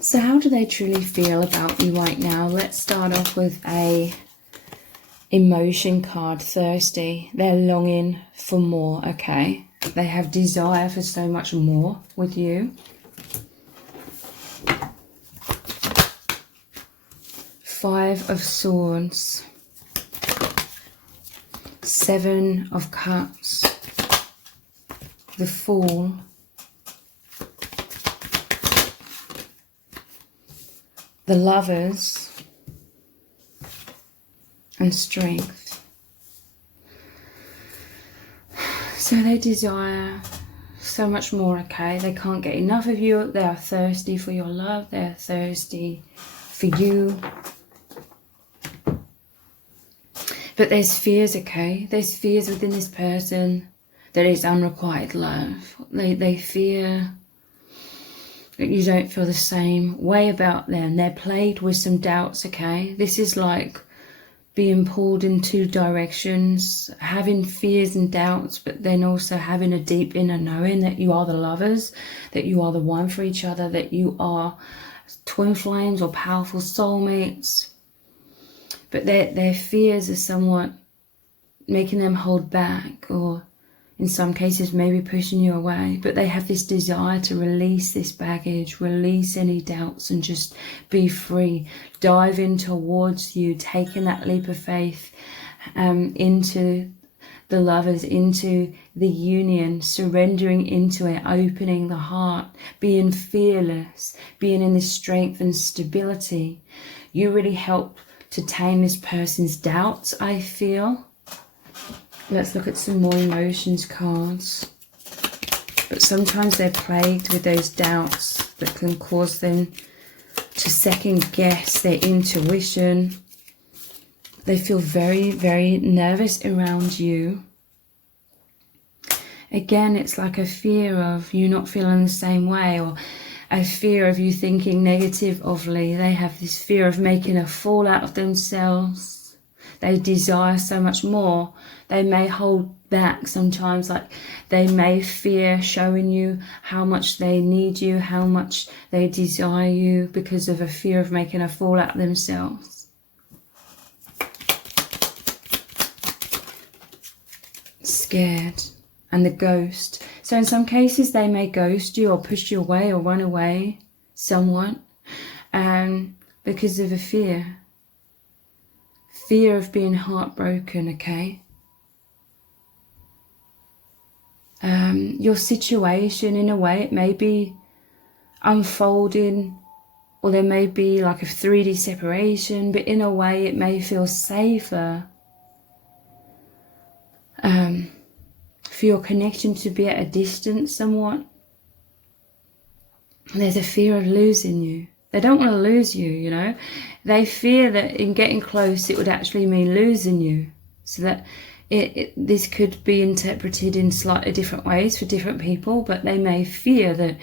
So how do they truly feel about you right now? Let's start off with a emotion card, thirsty. They're longing for more, okay? They have desire for so much more with you. Five of Swords. Seven of Cups. The Fool. The Lovers. And Strength. So they desire so much more, okay? They can't get enough of you. They are thirsty for your love. They are thirsty for you. But there's fears, okay? There's fears within this person that is unrequited love. They fear that you don't feel the same way about them. They're plagued with some doubts, okay? This is like being pulled in two directions, having fears and doubts, but then also having a deep inner knowing that you are the lovers, that you are the one for each other, that you are twin flames or powerful soulmates. But their fears are somewhat making them hold back, or in some cases maybe pushing you away. But they have this desire to release this baggage, release any doubts, and just be free. Dive in towards you, taking that leap of faith into the lovers, into the union, surrendering into it, opening the heart, being fearless, being in this strength and stability. You really help to tame this person's doubts, I feel. Let's look at some more emotions cards. But sometimes they're plagued with those doubts that can cause them to second guess their intuition. They feel very, very nervous around you. Again, it's like a fear of you not feeling the same way, or a fear of you thinking negatively. They have this fear of making a fool out of themselves. They desire so much more. They may hold back sometimes, like they may fear showing you how much they need you, how much they desire you, because of a fear of making a fool out of themselves. Scared. And the Ghost. So in some cases they may ghost you or push you away or run away somewhat because of a fear. Fear of being heartbroken, okay? Your situation, in a way, it may be unfolding, or there may be like a 3D separation, but in a way it may feel safer for your connection to be at a distance somewhat. There's a fear of losing you. They don't want to lose you, you know. They fear that in getting close it would actually mean losing you. So that this could be interpreted in slightly different ways for different people, but they may fear that,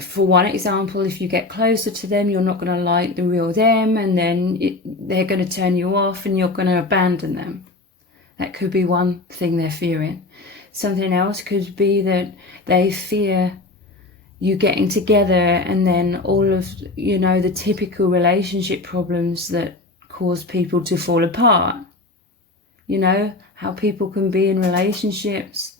for one example, if you get closer to them, you're not going to like the real them, and then they're going to turn you off and you're going to abandon them. That could be one thing they're fearing. Something else could be that they fear you getting together and then all of, you know, the typical relationship problems that cause people to fall apart. You know, how people can be in relationships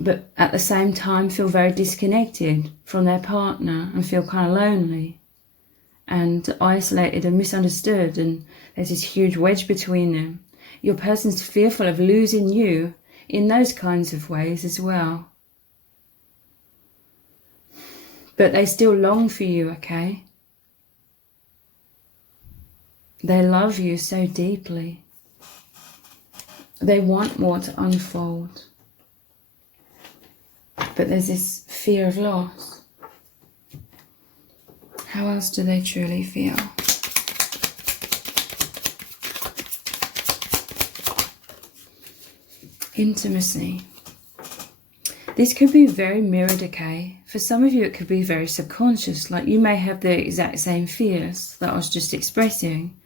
but at the same time feel very disconnected from their partner and feel kind of lonely and isolated and misunderstood, and there's this huge wedge between them. Your person's fearful of losing you in those kinds of ways as well. But they still long for you, okay? They love you so deeply. They want more to unfold. But there's this fear of loss. How else do they truly feel? Intimacy. This could be very mirrored, okay? For some of you it could be very subconscious, like you may have the exact same fears that I was just expressing.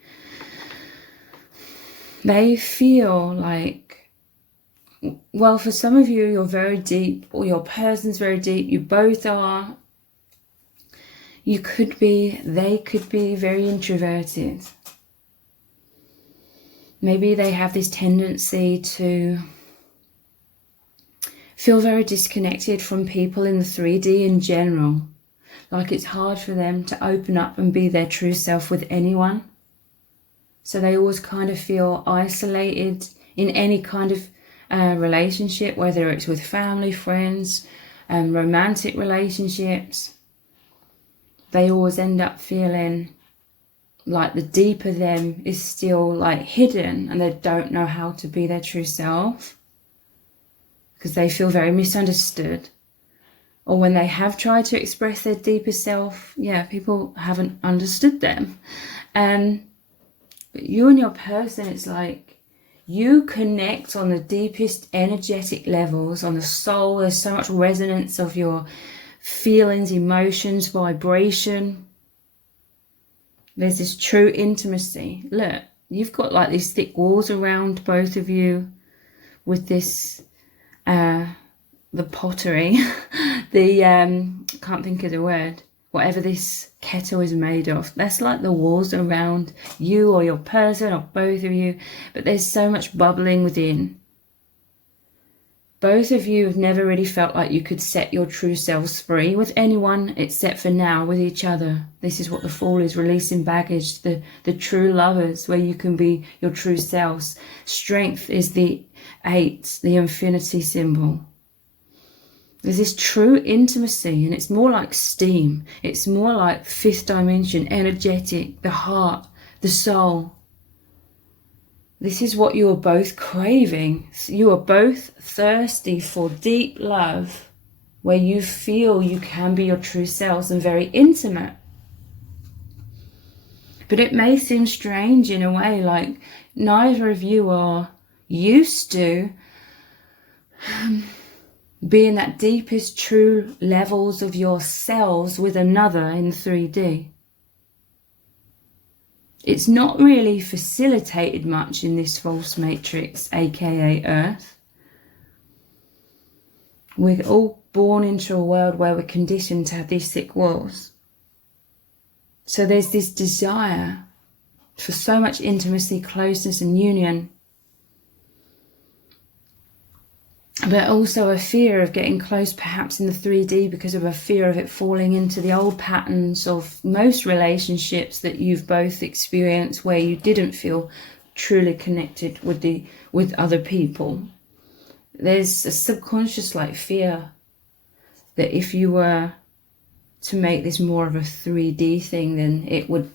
They feel like, well, for some of you, you're very deep, or your person's very deep, you both are. they could be very introverted. Maybe they have this tendency to feel very disconnected from people in the 3D in general. Like it's hard for them to open up and be their true self with anyone. So they always kind of feel isolated in any kind of relationship, whether it's with family, friends, romantic relationships. They always end up feeling like the deeper them is still like hidden, and they don't know how to be their true self because they feel very misunderstood. Or when they have tried to express their deeper self, people haven't understood them. But you and your person, it's like you connect on the deepest energetic levels, on the soul. There's so much resonance of your feelings, emotions, vibration. There's this true intimacy. Look, you've got like these thick walls around both of you with this, the pottery, can't think of the word, whatever this kettle is made of. That's like the walls around you or your person or both of you. But there's so much bubbling within. Both of you have never really felt like you could set your true selves free with anyone except for now with each other. This is what the Fool is, releasing baggage, the true lovers, where you can be your true selves. Strength is the 8, the infinity symbol. There's this true intimacy, and it's more like steam. It's more like 5th dimension, energetic, the heart, the soul. This is what you are both craving. You are both thirsty for deep love, where you feel you can be your true selves and very intimate. But it may seem strange in a way, like neither of you are used to being that deepest true levels of yourselves with another in 3D. It's not really facilitated much in this false matrix, aka Earth. We're all born into a world where we're conditioned to have these thick walls. So there's this desire for so much intimacy, closeness and union, but also a fear of getting close perhaps in the 3D because of a fear of it falling into the old patterns of most relationships that you've both experienced, where you didn't feel truly connected with other people. There's a subconscious like fear that if you were to make this more of a 3D thing, then it would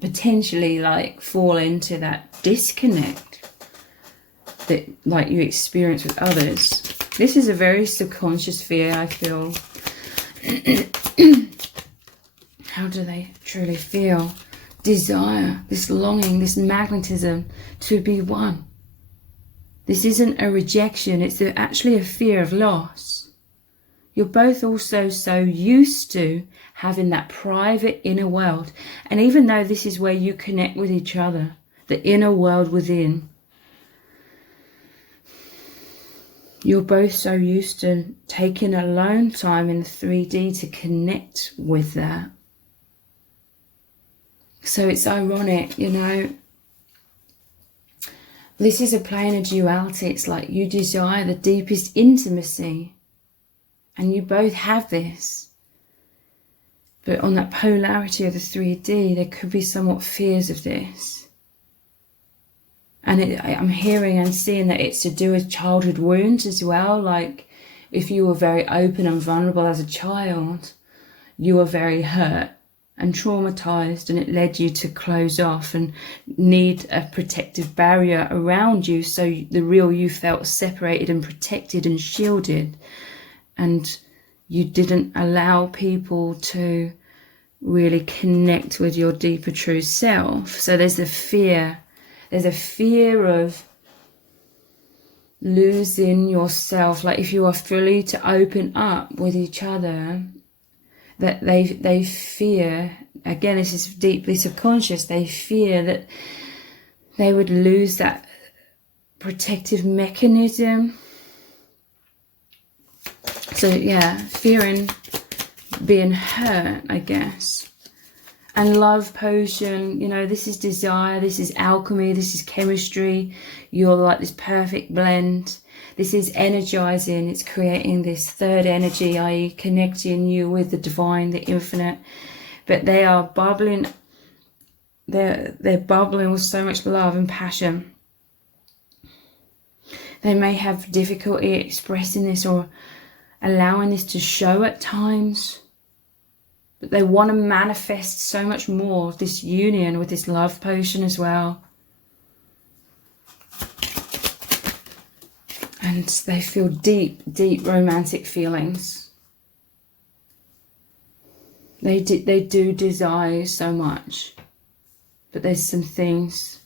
potentially like fall into that disconnect that like you experience with others. This is a very subconscious fear, I feel. How do they truly feel? Desire, this longing, this magnetism to be one. This isn't a rejection, it's actually a fear of loss. You're both also so used to having that private inner world. And even though this is where you connect with each other, the inner world within, you're both so used to taking alone time in the 3D to connect with that. So it's ironic, you know. This is a plane of duality. It's like you desire the deepest intimacy, and you both have this. But on that polarity of the 3D, there could be somewhat fears of this. And I'm hearing and seeing that it's to do with childhood wounds as well. Like if you were very open and vulnerable as a child, you were very hurt and traumatized, and it led you to close off and need a protective barrier around you, so the real you felt separated and protected and shielded, and you didn't allow people to really connect with your deeper true self. So there's a fear. There's a fear of losing yourself. Like if you are fully to open up with each other, that they fear, again, this is deeply subconscious, they fear that they would lose that protective mechanism. So yeah, fearing being hurt, I guess. And love potion, you know, this is desire, this is alchemy, this is chemistry. You're like this perfect blend. This is energizing, it's creating this third energy, i.e. connecting you with the divine, the infinite. But they are bubbling, they're bubbling with so much love and passion. They may have difficulty expressing this or allowing this to show at times. But they want to manifest so much more of this union with this love potion as well. And they feel deep, deep romantic feelings. They do desire so much. But there's some things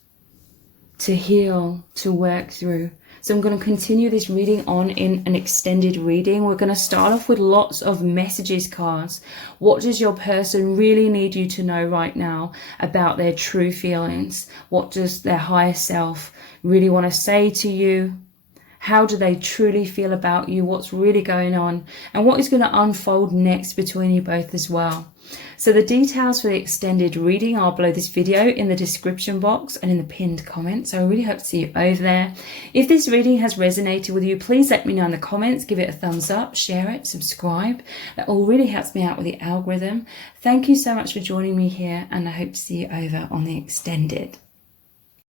to heal, to work through. So I'm going to continue this reading on in an extended reading. We're going to start off with lots of messages cards. What does your person really need you to know right now about their true feelings? What does their higher self really want to say to you? How do they truly feel about you? What's really going on? And what is going to unfold next between you both as well? So the details for the extended reading are below this video in the description box and in the pinned comment. So I really hope to see you over there. If this reading has resonated with you, please let me know in the comments. Give it a thumbs up, share it, subscribe. That all really helps me out with the algorithm. Thank you so much for joining me here, and I hope to see you over on the extended.